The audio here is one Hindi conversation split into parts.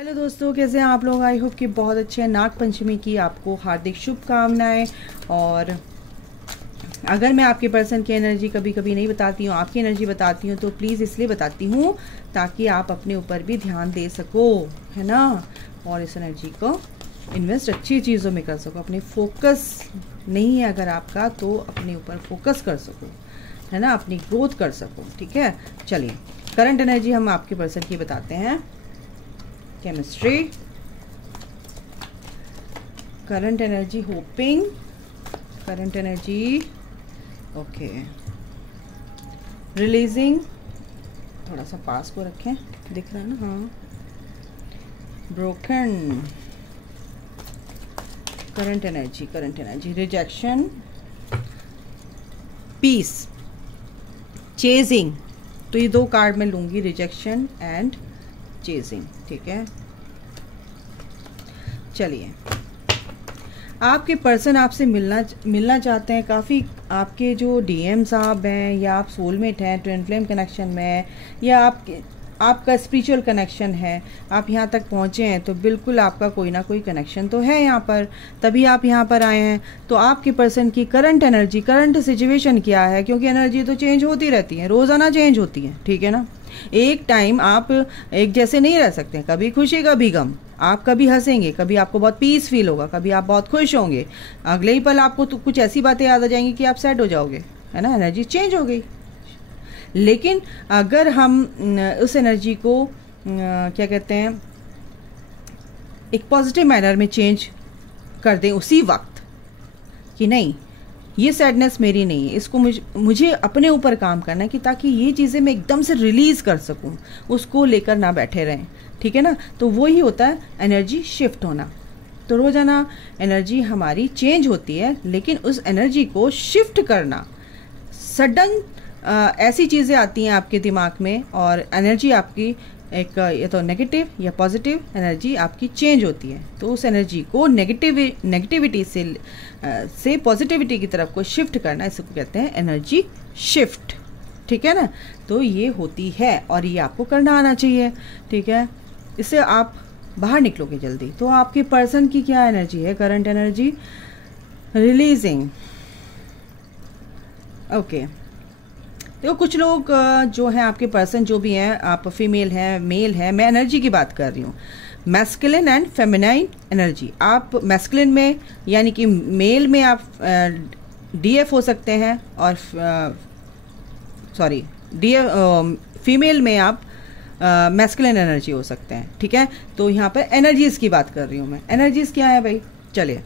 हेलो दोस्तों, कैसे हैं आप लोग। आई होप कि बहुत अच्छे हैं। नाग पंचमी की आपको हार्दिक शुभकामनाएं। और अगर मैं आपके पर्सन की एनर्जी कभी कभी नहीं बताती हूँ, आपकी एनर्जी बताती हूँ, तो प्लीज़ इसलिए बताती हूँ ताकि आप अपने ऊपर भी ध्यान दे सको, है ना। और इस एनर्जी को इन्वेस्ट अच्छी चीज़ों में कर सको। अपने फोकस नहीं है अगर आपका, तो अपने ऊपर फोकस कर सको, है ना, अपनी ग्रोथ कर सको। ठीक है, चलिए करंट एनर्जी हम आपके पर्सन की बताते हैं। Chemistry, current energy, hopping, current energy, okay, releasing, थोड़ा सा पास को रखें, दिख रहा है ना, हाँ, broken, current energy, rejection, peace, chasing. तो ये दो कार्ड मैं लूंगी, रिजेक्शन एंड चेजिंग। ठीक है, चलिए आपके पर्सन आपसे मिलना चाहते हैं। काफ़ी आपके जो डीएम साहब हैं, या आप सोलमेट हैं, ट्विन फ्लेम कनेक्शन में, या आपका स्पिरिचुअल कनेक्शन है, आप यहाँ तक पहुँचे हैं, तो बिल्कुल आपका कोई ना कोई कनेक्शन तो है यहाँ पर, तभी आप यहाँ पर आए हैं। तो आपके पर्सन की करंट एनर्जी, करंट सिचुएशन क्या है, क्योंकि एनर्जी तो चेंज होती रहती है, रोज़ाना चेंज होती है, ठीक है ना। एक टाइम आप एक जैसे नहीं रह सकते, कभी खुशी कभी गम। आप कभी हंसेंगे, कभी आपको बहुत पीस फील होगा, कभी आप बहुत खुश होंगे, अगले ही पल आपको तो कुछ ऐसी बातें याद आ जाएंगी कि आप सैड हो जाओगे, है ना। एनर्जी चेंज हो गई। लेकिन अगर हम उस एनर्जी को क्या कहते हैं, एक पॉजिटिव मैनर में चेंज कर दें उसी वक्त, कि नहीं ये सैडनेस मेरी नहीं है, इसको मुझे अपने ऊपर काम करना है, कि ताकि ये चीज़ें मैं एकदम से रिलीज़ कर सकूं, उसको लेकर ना बैठे रहें, ठीक है ना। तो वो ही होता है एनर्जी शिफ्ट होना। तो रोज़ाना एनर्जी हमारी चेंज होती है, लेकिन उस एनर्जी को शिफ्ट करना, सडन ऐसी चीज़ें आती हैं आपके दिमाग में, और एनर्जी आपकी एक या तो नेगेटिव या पॉजिटिव एनर्जी आपकी चेंज होती है। तो उस एनर्जी को नेगेटिविटी से पॉजिटिविटी की तरफ को शिफ्ट करना, इसको कहते हैं एनर्जी शिफ्ट, ठीक है ना। तो ये होती है और ये आपको करना आना चाहिए, ठीक है। इससे आप बाहर निकलोगे जल्दी। तो आपके पर्सन की क्या एनर्जी है, करंट एनर्जी, रिलीजिंग, ओके। देखो कुछ लोग जो हैं आपके पर्सन, जो भी हैं, आप फीमेल हैं, मेल हैं, मैं एनर्जी की बात कर रही हूँ, मैस्कुलिन एंड फेमिनाइन एनर्जी। आप मैस्कुलिन में यानी कि मेल में आप डीएफ हो सकते हैं, और सॉरी फीमेल में आप मैस्कुलिन एनर्जी हो सकते हैं, ठीक है। तो यहाँ पर एनर्जीज़ की बात कर रही हूँ मैं। एनर्जीज़ क्या है भाई, चलिए,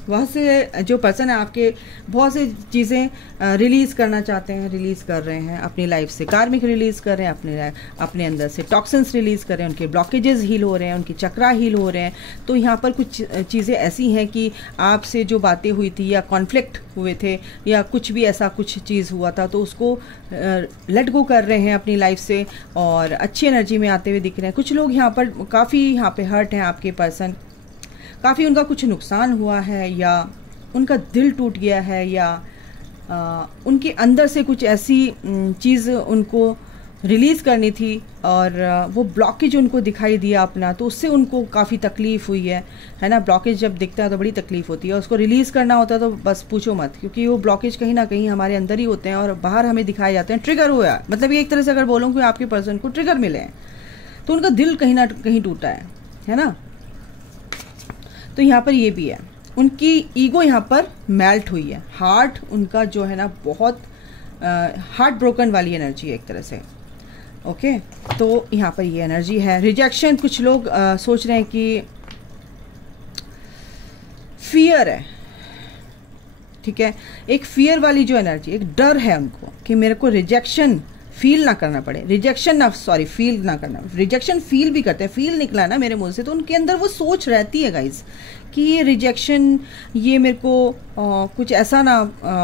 बहुत से जो पर्सन है आपके, बहुत सी चीज़ें रिलीज़ करना चाहते हैं, रिलीज़ कर रहे हैं अपनी लाइफ से, कार्मिक रिलीज़ कर रहे हैं, अपने अंदर से टॉक्सिन्स रिलीज़ कर रहे हैं, उनके ब्लॉकेजेस हील हो रहे हैं, उनकी चक्रा हील हो रहे हैं। तो यहाँ पर कुछ चीज़ें ऐसी हैं कि आपसे जो बातें हुई थी, या कॉन्फ्लिक्ट हुए थे, या कुछ भी ऐसा कुछ चीज़ हुआ था, तो उसको लेट गो कर रहे हैं अपनी लाइफ से, और अच्छी एनर्जी में आते हुए दिख रहे हैं। कुछ लोग यहाँ पर काफ़ी यहाँ पर हर्ट हैं आपके पर्सन, काफ़ी उनका कुछ नुकसान हुआ है, या उनका दिल टूट गया है, या उनके अंदर से कुछ ऐसी चीज़ उनको रिलीज़ करनी थी, और वो ब्लॉकेज उनको दिखाई दिया अपना, तो उससे उनको काफ़ी तकलीफ़ हुई है ना। ब्लॉकेज जब दिखता है तो बड़ी तकलीफ़ होती है, उसको रिलीज़ करना होता है तो बस पूछो मत, क्योंकि वो ब्लॉकेज कहीं ना कहीं हमारे अंदर ही होते हैं, और बाहर हमें दिखाए जाते हैं। ट्रिगर हुआ, मतलब ये एक तरह से अगर बोलूँ कि आपके पर्सन को ट्रिगर मिले हैं, तो उनका दिल कहीं ना कहीं टूटा है ना। तो यहाँ पर ये भी है, उनकी ईगो यहाँ पर मेल्ट हुई है, हार्ट उनका जो है ना बहुत हार्ट ब्रोकन वाली एनर्जी है एक तरह से, ओके। तो यहाँ पर ये एनर्जी है। रिजेक्शन, कुछ लोग सोच रहे हैं कि फियर है, ठीक है, एक फियर वाली जो एनर्जी, एक डर है उनको कि मेरे को रिजेक्शन फील ना करना पड़े, फील ना करना, रिजेक्शन फील भी करते हैं, फील निकला ना मेरे मुंह से, तो उनके अंदर वो सोच रहती है गाइज कि ये रिजेक्शन, ये मेरे को कुछ ऐसा ना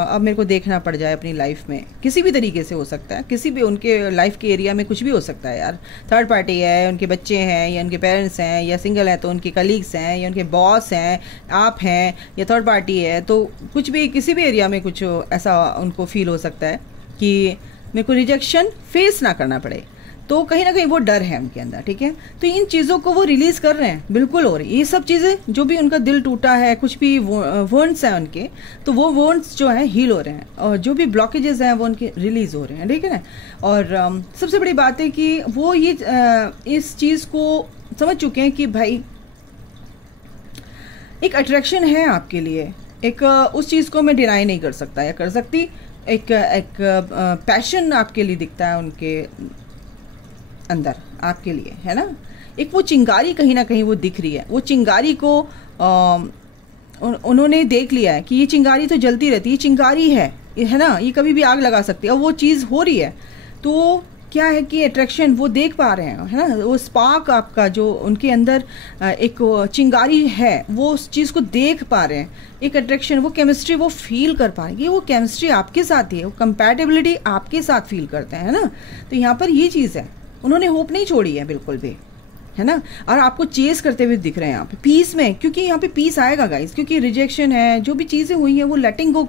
अब मेरे को देखना पड़ जाए अपनी लाइफ में। किसी भी तरीके से हो सकता है, किसी भी उनके लाइफ के एरिया में कुछ भी हो सकता है यार। थर्ड पार्टी है, उनके बच्चे हैं, या उनके पेरेंट्स हैं, या सिंगल है तो उनके कलीग्स हैं, या उनके बॉस हैं, आप हैं, या थर्ड पार्टी है, तो कुछ भी किसी भी एरिया में कुछ ऐसा उनको फील हो सकता है कि मेरे को रिजेक्शन फेस ना करना पड़े। तो कहीं ना कहीं वो डर है उनके अंदर, ठीक है। तो इन चीज़ों को वो रिलीज़ कर रहे हैं, बिल्कुल हो रही है ये सब चीज़ें। जो भी उनका दिल टूटा है, कुछ भी वोन्स हैं उनके, तो वो वोन्स जो है हील हो रहे हैं, और जो भी ब्लॉकेजेस हैं वो उनके रिलीज़ हो रहे हैं, ठीक है ना। और सबसे बड़ी बात है कि वो ये इस चीज़ को समझ चुके हैं कि भाई एक अट्रैक्शन है आपके लिए, एक उस चीज़ को मैं डिनाई नहीं कर सकता या कर सकती। एक पैशन आपके लिए दिखता है उनके अंदर आपके लिए, है ना। एक वो चिंगारी कहीं ना कहीं वो दिख रही है। वो चिंगारी को उन्होंने देख लिया है कि ये चिंगारी तो जलती रहती है, चिंगारी है ना, ये कभी भी आग लगा सकती है, और वो चीज़ हो रही है। तो क्या है कि अट्रैक्शन वो देख पा रहे हैं, है ना। वो स्पार्क आपका जो उनके अंदर एक चिंगारी है, वो उस चीज़ को देख पा रहे हैं, एक अट्रैक्शन, वो केमिस्ट्री वो फील कर पा रहे हैं। वो केमिस्ट्री आपके साथ ही है, वो कंपैटिबिलिटी आपके साथ फील करते हैं, है ना। तो यहाँ पर ये चीज़ है, उन्होंने होप नहीं छोड़ी है बिल्कुल भी, है ना। और आपको चेस करते हुए दिख रहे हैं यहाँ पे पीस में, क्योंकि यहाँ पे पीस आएगा गाइस, क्योंकि रिजेक्शन है, जो भी चीज़ें हुई हैं वो लेटिंग गो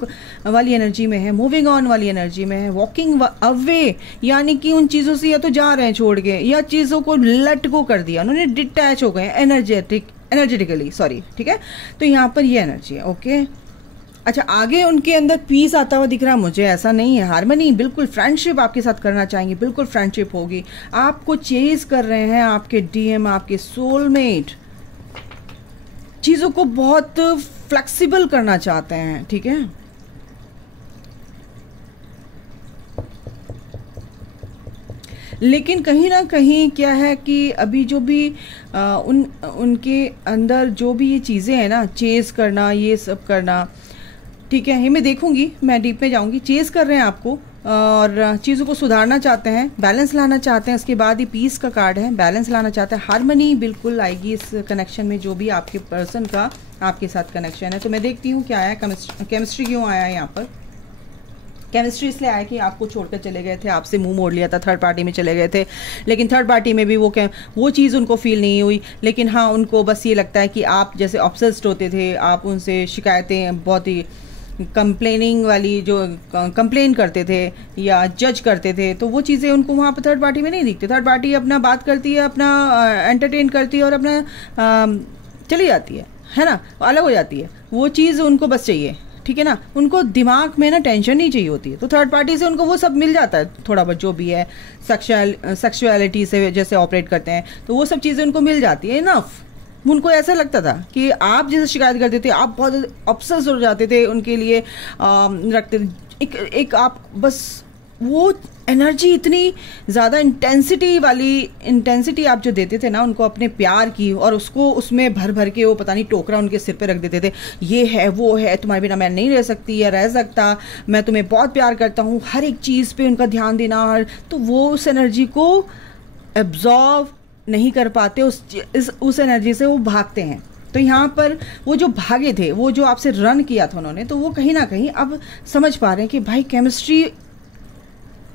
वाली एनर्जी में है, मूविंग ऑन वाली एनर्जी में है, वॉकिंग अवे, यानी कि उन चीज़ों से या तो जा रहे हैं छोड़ के, या चीज़ों को लेट गो कर दिया, उन्होंने डिटैच हो गए एनर्जेटिकली, सॉरी, ठीक है। तो यहाँ पर ये एनर्जी है, ओके। अच्छा, आगे उनके अंदर पीस आता हुआ दिख रहा है मुझे, ऐसा नहीं है, हार्मनी, बिल्कुल फ्रेंडशिप आपके साथ करना चाहेंगे, बिल्कुल फ्रेंडशिप होगी। आपको चेज कर रहे हैं आपके डीएम, आपके सोलमेट, चीज़ों को बहुत फ्लेक्सिबल करना चाहते हैं, ठीक है। लेकिन कहीं ना कहीं क्या है कि अभी जो भी उनके अंदर जो भी ये चीज़ें हैं ना, चेज करना, ये सब करना, ठीक है, ये मैं देखूंगी, मैं डीप में जाऊंगी। चेज कर रहे हैं आपको और चीज़ों को सुधारना चाहते हैं, बैलेंस लाना चाहते हैं। इसके बाद ही पीस का कार्ड है, बैलेंस लाना चाहते हैं, हार्मनी बिल्कुल आएगी इस कनेक्शन में, जो भी आपके पर्सन का आपके साथ कनेक्शन है। तो मैं देखती हूँ क्या आया, केमिस्ट्री क्यों आया है यहाँ पर। केमिस्ट्री इसलिए आया कि आपको छोड़कर चले गए थे, आपसे मुंह मोड़ लिया था, थर्ड पार्टी में चले गए थे, लेकिन थर्ड पार्टी में भी वो चीज़ उनको फील नहीं हुई। लेकिन हाँ, उनको बस ये लगता है कि आप जैसे ऑब्सेस्ड होते थे, आप उनसे शिकायतें बहुत ही कंप्लेनिंग वाली, जो कंप्लेन करते थे या जज करते थे, तो वो चीज़ें उनको वहाँ पर थर्ड पार्टी में नहीं दिखती। थर्ड पार्टी अपना बात करती है, अपना एंटरटेन करती है और अपना चली जाती है ना, अलग हो जाती है। वो चीज़ उनको बस चाहिए, ठीक है ना। उनको दिमाग में ना टेंशन नहीं चाहिए होती है, तो थर्ड पार्टी से उनको वो सब मिल जाता है, थोड़ा बहुत जो भी है, सेक्सुअलिटी से जैसे ऑपरेट करते हैं, तो वो सब चीज़ें उनको मिल जाती है, इनफ। उनको ऐसा लगता था कि आप जैसे शिकायत करते थे, आप बहुत ऑब्सेस हो जाते थे उनके लिए, रखते एक आप बस वो एनर्जी, इतनी ज़्यादा इंटेंसिटी आप जो देते थे ना उनको अपने प्यार की, और उसको उसमें भर भर के वो पता नहीं टोकरा उनके सिर पे रख देते थे, ये है वो है, तुम्हारे बिना मैं नहीं रह सकती या रह सकता, मैं तुम्हें बहुत प्यार करता हूँ, हर एक चीज़ पे उनका ध्यान देना। तो वो उस एनर्जी को एब्जॉर्व नहीं कर पाते, उस एनर्जी से वो भागते हैं। तो यहाँ पर वो जो भागे थे, वो जो आपसे रन किया था उन्होंने, तो वो कहीं ना कहीं अब समझ पा रहे हैं कि भाई केमिस्ट्री,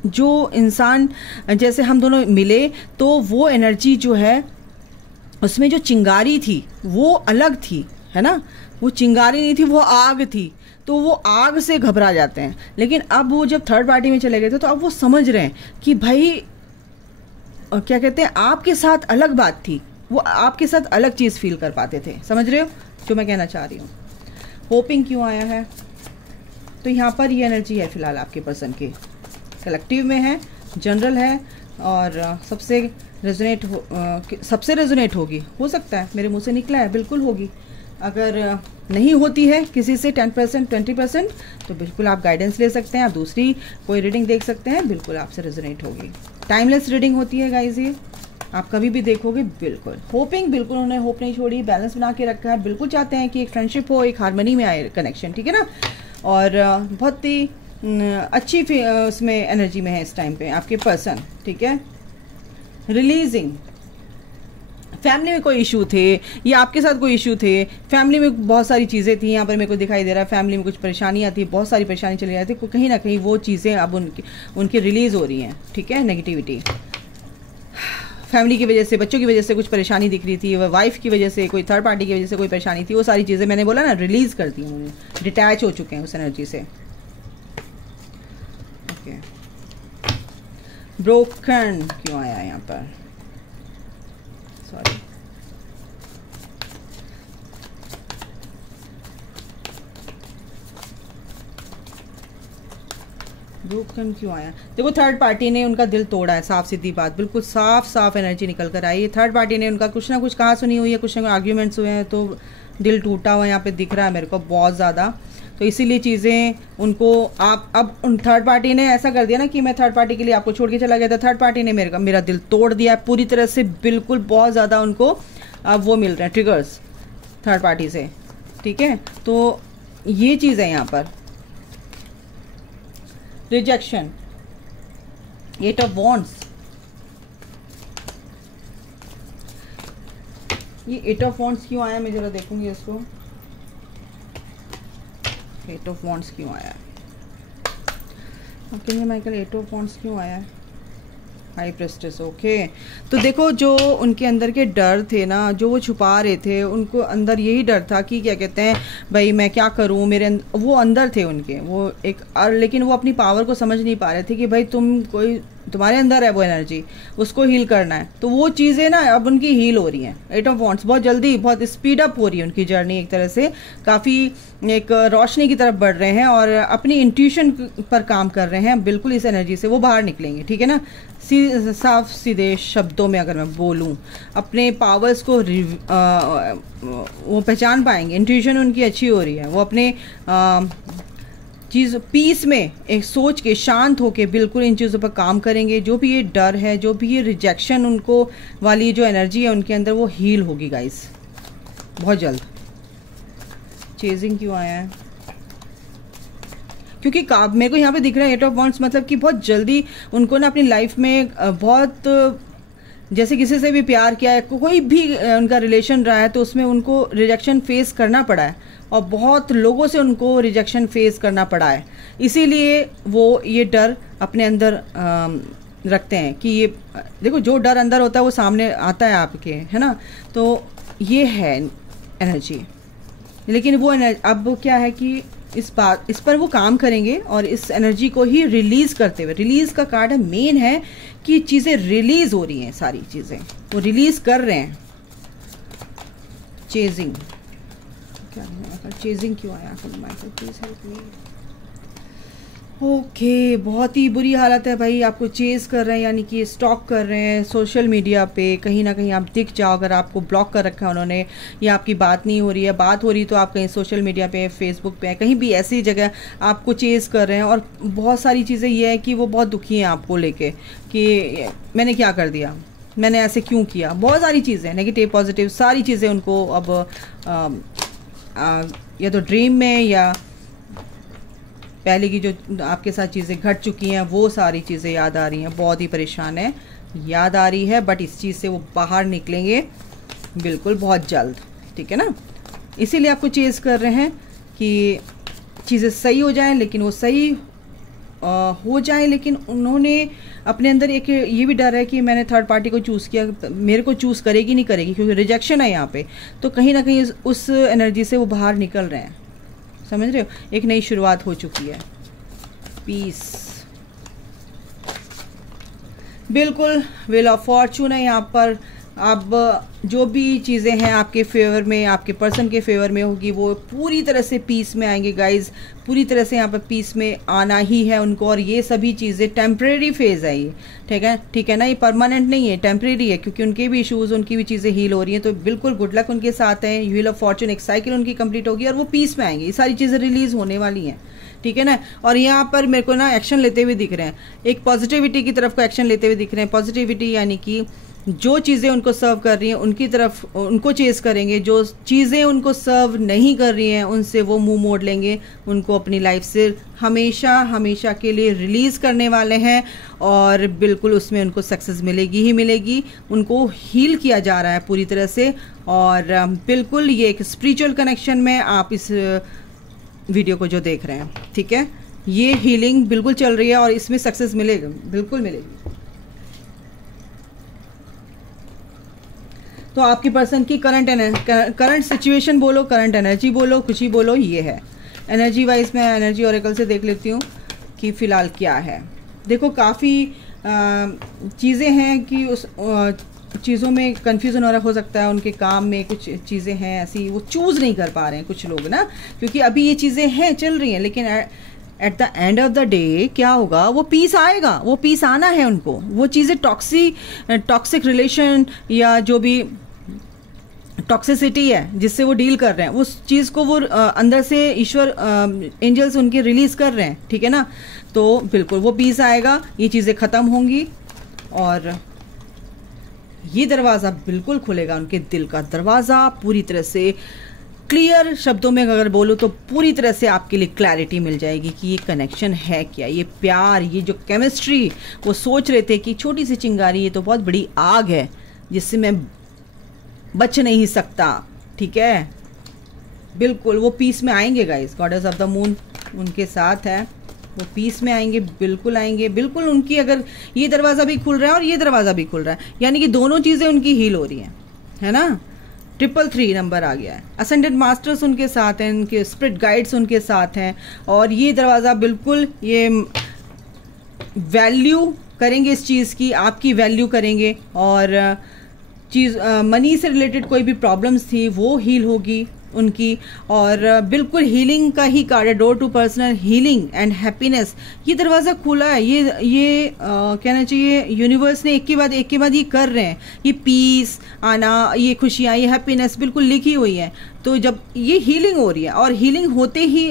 जो इंसान जैसे हम दोनों मिले, तो वो एनर्जी जो है उसमें जो चिंगारी थी वो अलग थी, है ना। वो चिंगारी नहीं थी, वो आग थी, तो वो आग से घबरा जाते हैं। लेकिन अब वो जब थर्ड पार्टी में चले गए थे, तो अब वो समझ रहे हैं कि भाई क्या कहते हैं, आपके साथ अलग बात थी, वो आपके साथ अलग चीज़ फील कर पाते थे। समझ रहे हो जो मैं कहना चाह रही हूँ। होपिंग क्यों आया है, तो यहाँ पर ये एनर्जी है फिलहाल आपके पर्सन की, कलेक्टिव में है, जनरल है, और सबसे रेजोनेट होगी। हो सकता है, मेरे मुंह से निकला है, बिल्कुल होगी। अगर नहीं होती है किसी से 10% 20%, तो बिल्कुल आप गाइडेंस ले सकते हैं, आप दूसरी कोई रीडिंग देख सकते हैं, बिल्कुल आपसे रेजोनेट होगी। टाइमलेस रीडिंग होती है गाइज, ये आप कभी भी देखोगे। बिल्कुल होपिंग, बिल्कुल उन्होंने होप नहीं छोड़ी, बैलेंस बना के रखा है, बिल्कुल चाहते हैं कि एक फ्रेंडशिप हो, एक हार्मनी में आए कनेक्शन, ठीक है ना। और बहुत ही अच्छी उसमें एनर्जी में है इस टाइम पे आपके पर्सन, ठीक है। रिलीजिंग, फैमिली में कोई इशू थे या आपके साथ कोई इशू थे, फैमिली में बहुत सारी चीज़ें थी, यहाँ पर मेरे को दिखाई दे रहा है फैमिली में कुछ परेशानियाँ थी, बहुत सारी परेशानी चली जाती, कहीं ना कहीं वो चीज़ें अब उनकी रिलीज़ हो रही हैं, ठीक है। नेगेटिविटी फैमिली की वजह से, बच्चों की वजह से कुछ परेशानी दिख रही थी, वाइफ की वजह से, कोई थर्ड पार्टी की वजह से कोई परेशानी थी, वो सारी चीज़ें मैंने बोला ना रिलीज़ कर दी उन्होंने, डिटैच हो चुके हैं उस एनर्जी से। ओके, ब्रोकन क्यों आया यहाँ पर, सॉरी, ब्रोकन क्यों आया? देखो थर्ड पार्टी ने उनका दिल तोड़ा है, साफ सीधी बात, बिल्कुल साफ साफ एनर्जी निकल कर आई है। थर्ड पार्टी ने उनका कुछ ना कुछ कहा सुनी हुई है, कुछ ना कुछ आर्ग्यूमेंट्स हुए हैं, तो दिल टूटा हुआ यहाँ पे दिख रहा है मेरे को बहुत ज़्यादा। तो इसीलिए चीज़ें उनको आप अब उन थर्ड पार्टी ने ऐसा कर दिया ना कि मैं थर्ड पार्टी के लिए आपको छोड़ के चला गया था, थर्ड पार्टी ने मेरा दिल तोड़ दिया है पूरी तरह से, बिल्कुल बहुत ज़्यादा उनको अब वो मिल रहे हैं ट्रिगर्स थर्ड पार्टी से, ठीक है। तो ये चीज़ है यहाँ पर, रिजेक्शन, 8 ऑफ वॉन्ड्स, ये 8 ऑफ वॉन्ड्स क्यों आया, मैं ज़रा देखूंगी इसको, 8 ऑफ वॉन्ड्स क्यों आया है माइकल, 8 ऑफ वॉन्ड्स क्यों आया है, हाई प्रेस्टेस, ओके। तो देखो जो उनके अंदर के डर थे ना, जो वो छुपा रहे थे, उनको अंदर यही डर था कि क्या कहते हैं भाई मैं क्या करूं, वो अंदर थे उनके, वो एक लेकिन वो अपनी पावर को समझ नहीं पा रहे थे कि भाई तुम्हारे अंदर है वो एनर्जी, उसको हील करना है। तो वो चीज़ें ना अब उनकी हील हो रही हैं। 8 ऑफ वॉन्ड्स बहुत जल्दी, बहुत स्पीड अप हो रही है उनकी जर्नी, एक तरह से काफ़ी एक रोशनी की तरफ बढ़ रहे हैं और अपनी इंट्यूशन पर काम कर रहे हैं। बिल्कुल इस एनर्जी से वो बाहर निकलेंगे, ठीक है ना। साफ सीधे शब्दों में अगर मैं बोलूँ, अपने पावर्स को वो पहचान पाएंगे, इंट्यूशन उनकी अच्छी हो रही है, वो अपने चीज़ पीस में एक सोच के शांत होके बिल्कुल इन चीज़ों पर काम करेंगे। जो भी ये डर है, जो भी ये रिजेक्शन उनको वाली जो एनर्जी है उनके अंदर, वो हील होगी गाइस बहुत जल्द। चेजिंग क्यों आया है, क्योंकि मेरे को यहाँ पे दिख रहा है 8 ऑफ वॉन्ड्स, मतलब कि बहुत जल्दी उनको ना अपनी लाइफ में बहुत, जैसे किसी से भी प्यार किया है, कोई भी उनका रिलेशन रहा है, तो उसमें उनको रिजेक्शन फेस करना पड़ा है और बहुत लोगों से उनको रिजेक्शन फेस करना पड़ा है। इसीलिए वो ये डर अपने अंदर रखते हैं कि ये देखो, जो डर अंदर होता है वो सामने आता है आपके, है ना। तो ये है एनर्जी, लेकिन वो अब क्या है कि इस पर वो काम करेंगे और इस एनर्जी को ही रिलीज करते हुए, रिलीज का कार्ड है, मेन है कि चीज़ें रिलीज हो रही हैं, सारी चीज़ें वो रिलीज कर रहे हैं। चेजिंग क्या है, चेजिंग क्यों आया, प्लीज हेल्प मी। ओके, बहुत ही बुरी हालत है भाई, आपको चेज कर रहे हैं, यानी कि स्टॉक कर रहे हैं सोशल मीडिया पे, कहीं ना कहीं आप दिख जाओ। अगर आपको ब्लॉक कर रखा है उन्होंने, या आपकी बात नहीं हो रही है, बात हो रही तो आप कहीं सोशल मीडिया पे, फेसबुक पे, कहीं भी ऐसी जगह आपको चेज कर रहे हैं। और बहुत सारी चीज़ें ये है कि वो बहुत दुखी हैं आपको लेके कि मैंने क्या कर दिया, मैंने ऐसे क्यों किया। बहुत सारी चीज़ें नेगेटिव पॉजिटिव सारी चीज़ें उनको अब या तो ड्रीम में या पहले की जो आपके साथ चीज़ें घट चुकी हैं वो सारी चीज़ें याद आ रही हैं। बहुत ही परेशान है, याद आ रही है, बट इस चीज़ से वो बाहर निकलेंगे बिल्कुल बहुत जल्द, ठीक है ना। इसीलिए आपको चेज कर रहे हैं कि चीज़ें सही हो जाएं, लेकिन वो सही हो जाए, लेकिन उन्होंने अपने अंदर एक ये भी डर है कि मैंने थर्ड पार्टी को चूज़ किया, मेरे को चूज़ करेगी नहीं करेगी, क्योंकि रिजेक्शन है यहाँ पे। तो कहीं ना कहीं उस एनर्जी से वो बाहर निकल रहे हैं, समझ रहे हो। एक नई शुरुआत हो चुकी है, पीस, बिल्कुल व्हील ऑफ फॉर्चून है यहाँ पर। अब जो भी चीज़ें हैं आपके फेवर में, आपके पर्सन के फेवर में होगी, वो पूरी तरह से पीस में आएंगे गाइज, पूरी तरह से यहाँ पर पीस में आना ही है उनको। और ये सभी चीज़ें टेम्परेरी फेज़ है ये, ठीक है ना, ये परमानेंट नहीं है, टेम्परेरी है, क्योंकि उनके भी इशूज़, उनकी भी चीज़ें हील हो रही हैं। तो बिल्कुल गुड लक उनके साथ है। व्हील ऑफ फॉर्चून, एक साइकिल उनकी कंप्लीट होगी और वो पीस में आएंगे, ये सारी चीज़ें रिलीज़ होने वाली हैं, ठीक है ना। और यहाँ पर मेरे को ना एक्शन लेते हुए दिख रहे हैं, एक पॉजिटिविटी की तरफ को एक्शन लेते हुए दिख रहे हैं। पॉजिटिविटी यानी कि जो चीज़ें उनको सर्व कर रही हैं उनकी तरफ उनको चेस करेंगे, जो चीज़ें उनको सर्व नहीं कर रही हैं उनसे वो मुंह मोड़ लेंगे, उनको अपनी लाइफ से हमेशा हमेशा के लिए रिलीज़ करने वाले हैं। और बिल्कुल उसमें उनको सक्सेस मिलेगी ही मिलेगी, उनको हील किया जा रहा है पूरी तरह से। और बिल्कुल ये एक स्पिरिचुअल कनेक्शन में आप इस वीडियो को जो देख रहे हैं, ठीक है, ये हीलिंग बिल्कुल चल रही है और इसमें सक्सेस मिलेगा, बिल्कुल मिलेगी। तो आपकी पर्सन की करंट सिचुएशन बोलो, करंट एनर्जी बोलो, कुछ ही बोलो, ये है एनर्जी वाइज। मैं एनर्जी ऑरेकल से देख लेती हूँ कि फ़िलहाल क्या है। देखो काफ़ी चीज़ें हैं कि उस चीज़ों में कंफ्यूजन हो सकता है, उनके काम में कुछ चीज़ें हैं ऐसी वो चूज़ नहीं कर पा रहे हैं कुछ लोग ना, क्योंकि अभी ये चीज़ें हैं चल रही हैं, लेकिन at the end of the day क्या होगा, वो पीस आएगा, वो पीस आना है उनको। वो चीज़ें टॉक्सिक रिलेशन या जो भी टॉक्सिसिटी है जिससे वो डील कर रहे हैं, उस चीज़ को वो अंदर से ईश्वर एंजल्स उनके रिलीज कर रहे हैं, ठीक है ना। तो बिल्कुल वो पीस आएगा, ये चीज़ें ख़त्म होंगी और ये दरवाज़ा बिल्कुल खुलेगा, उनके दिल का दरवाज़ा पूरी तरह से क्लियर शब्दों में अगर बोलो तो पूरी तरह से आपके लिए क्लैरिटी मिल जाएगी कि ये कनेक्शन है क्या, ये प्यार, ये जो केमिस्ट्री वो सोच रहे थे कि छोटी सी चिंगारी, ये तो बहुत बड़ी आग है जिससे मैं बच नहीं सकता, ठीक है। बिल्कुल वो पीस में आएंगे guys, goddess of the moon उनके साथ है, वो पीस में आएंगे, बिल्कुल आएंगे, बिल्कुल। उनकी अगर ये दरवाज़ा भी खुल रहा है और ये दरवाज़ा भी खुल रहा है, यानी कि दोनों चीज़ें उनकी हील हो रही हैं, है ना। 333 नंबर आ गया है। असेंडेड मास्टर्स उनके साथ हैं, उनके स्पिरिट गाइड्स उनके साथ हैं, और ये दरवाज़ा बिल्कुल ये वैल्यू करेंगे इस चीज़ की, आपकी वैल्यू करेंगे, और चीज़ मनी से रिलेटेड कोई भी प्रॉब्लम्स थी वो हील होगी उनकी, और बिल्कुल हीलिंग का ही कार्ड है, door to personal healing and happiness. ये दरवाज़ा खुला है, ये कहना चाहिए यूनिवर्स ने एक के बाद ये कर रहे हैं, ये पीस आना, ये खुशियाँ, ये हैप्पीनेस बिल्कुल लिखी हुई है। तो जब ये हीलिंग हो रही है, और हीलिंग होते ही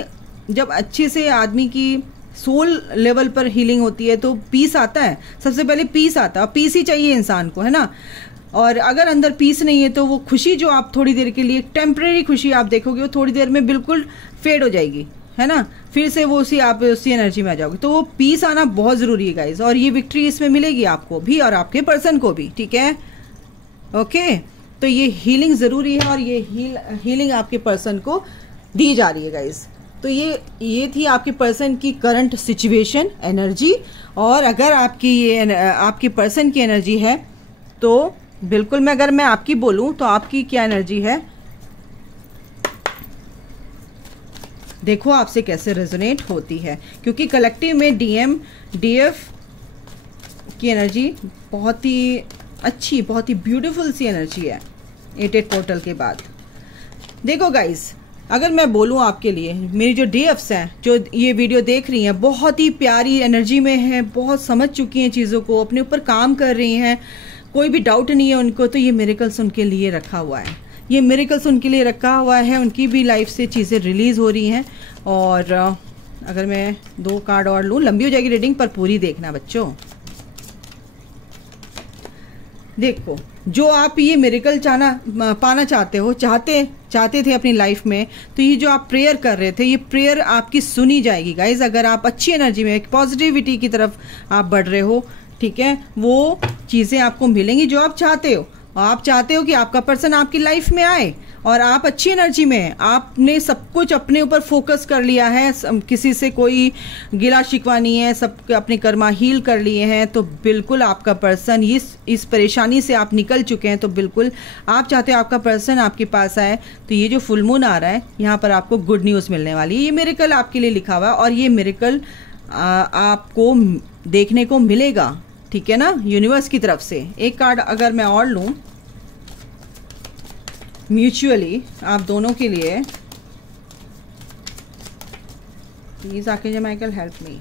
जब अच्छे से आदमी की सोल लेवल पर हीलिंग होती है तो पीस आता है, सबसे पहले पीस आता है, और पीस ही चाहिए इंसान को, है ना। और अगर अंदर पीस नहीं है तो वो खुशी जो आप थोड़ी देर के लिए टेम्परेरी खुशी आप देखोगे, वो थोड़ी देर में बिल्कुल फेड हो जाएगी, है ना, फिर से वो आप उसी एनर्जी में आ जाओगे। तो वो पीस आना बहुत ज़रूरी है गाइस, और ये विक्ट्री इसमें मिलेगी आपको भी और आपके पर्सन को भी, ठीक है। ओके, तो ये हीलिंग ज़रूरी है, और ये हीलिंग आपके पर्सन को दी जा रही है गाइस। तो ये थी आपके पर्सन की करंट सिचुएशन एनर्जी, और अगर आपके पर्सन की एनर्जी है तो बिल्कुल अगर मैं आपकी बोलूं तो आपकी क्या एनर्जी है, देखो आपसे कैसे रेजोनेट होती है, क्योंकि कलेक्टिव में डीएफ की एनर्जी बहुत ही अच्छी, बहुत ही ब्यूटीफुल सी एनर्जी है 88 पोर्टल के बाद। देखो गाइस, अगर मैं बोलूं आपके लिए, मेरी जो डीएफ्स हैं जो ये वीडियो देख रही हैं, बहुत ही प्यारी एनर्जी में हैं, बहुत समझ चुकी हैं चीज़ों को, अपने ऊपर काम कर रही हैं, कोई भी डाउट नहीं है उनको। तो ये मिरेकल्स उनके लिए रखा हुआ है, ये मिरेकल्स उनके लिए रखा हुआ है, उनकी भी लाइफ से चीज़ें रिलीज़ हो रही हैं। और अगर मैं 2 कार्ड और लूँ, लंबी हो जाएगी रीडिंग पर पूरी देखना बच्चों। देखो, जो आप ये मिरेकल पाना चाहते थे अपनी लाइफ में, तो ये जो आप प्रेयर कर रहे थे, ये प्रेयर आपकी सुनी जाएगी गाइज। अगर आप अच्छी एनर्जी में, पॉजिटिविटी की तरफ आप बढ़ रहे हो, ठीक है, वो चीज़ें आपको मिलेंगी जो आप चाहते हो। आप चाहते हो कि आपका पर्सन आपकी लाइफ में आए और आप अच्छी एनर्जी में हैं, आपने सब कुछ अपने ऊपर फोकस कर लिया है, किसी से कोई गिला शिकवा नहीं है, सब अपने कर्मा हील कर लिए हैं, तो बिल्कुल आपका पर्सन इस परेशानी से आप निकल चुके हैं। तो बिल्कुल आप चाहते हो आपका पर्सन आपके पास आए। तो ये जो फुल मून आ रहा है, यहाँ पर आपको गुड न्यूज़ मिलने वाली है। ये मिरेकल आपके लिए लिखा हुआ है, और ये मिरेकल आपको देखने को मिलेगा, ठीक है ना, यूनिवर्स की तरफ से। एक कार्ड अगर मैं और लूं म्यूचुअली आप दोनों के लिए, please archangel Michael help me.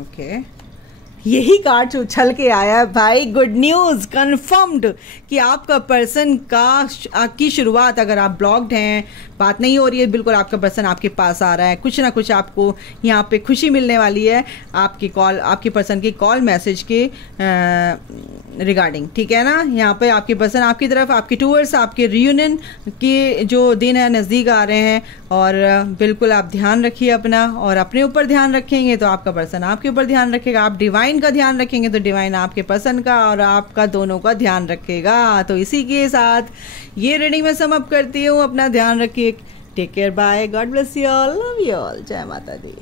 Okay, यही कार्ड उछल के आया भाई, गुड न्यूज कंफर्म्ड कि आपका पर्सन की शुरुआत, अगर आप ब्लॉक्ड हैं, बात नहीं हो रही है, बिल्कुल आपका पर्सन आपके पास आ रहा है। कुछ ना कुछ आपको यहाँ पे खुशी मिलने वाली है आपके पर्सन की कॉल मैसेज के रिगार्डिंग, ठीक है ना। यहाँ पे आपके पर्सन आपकी तरफ, आपके टूवर्ड्स, आपके रियूनियन के जो दिन है नज़दीक आ रहे हैं। और बिल्कुल आप ध्यान रखिए अपना, और अपने ऊपर ध्यान रखेंगे तो आपका पर्सन आपके ऊपर ध्यान रखेगा, आप डिवाइन का ध्यान रखेंगे तो डिवाइन आपके पर्सन का और आपका दोनों का ध्यान रखेगा। तो इसी के साथ ये रीडिंग मैं सम अप करती हूँ। अपना ध्यान रखिए, take care, bye, God bless you all, love you all, जय माता दी।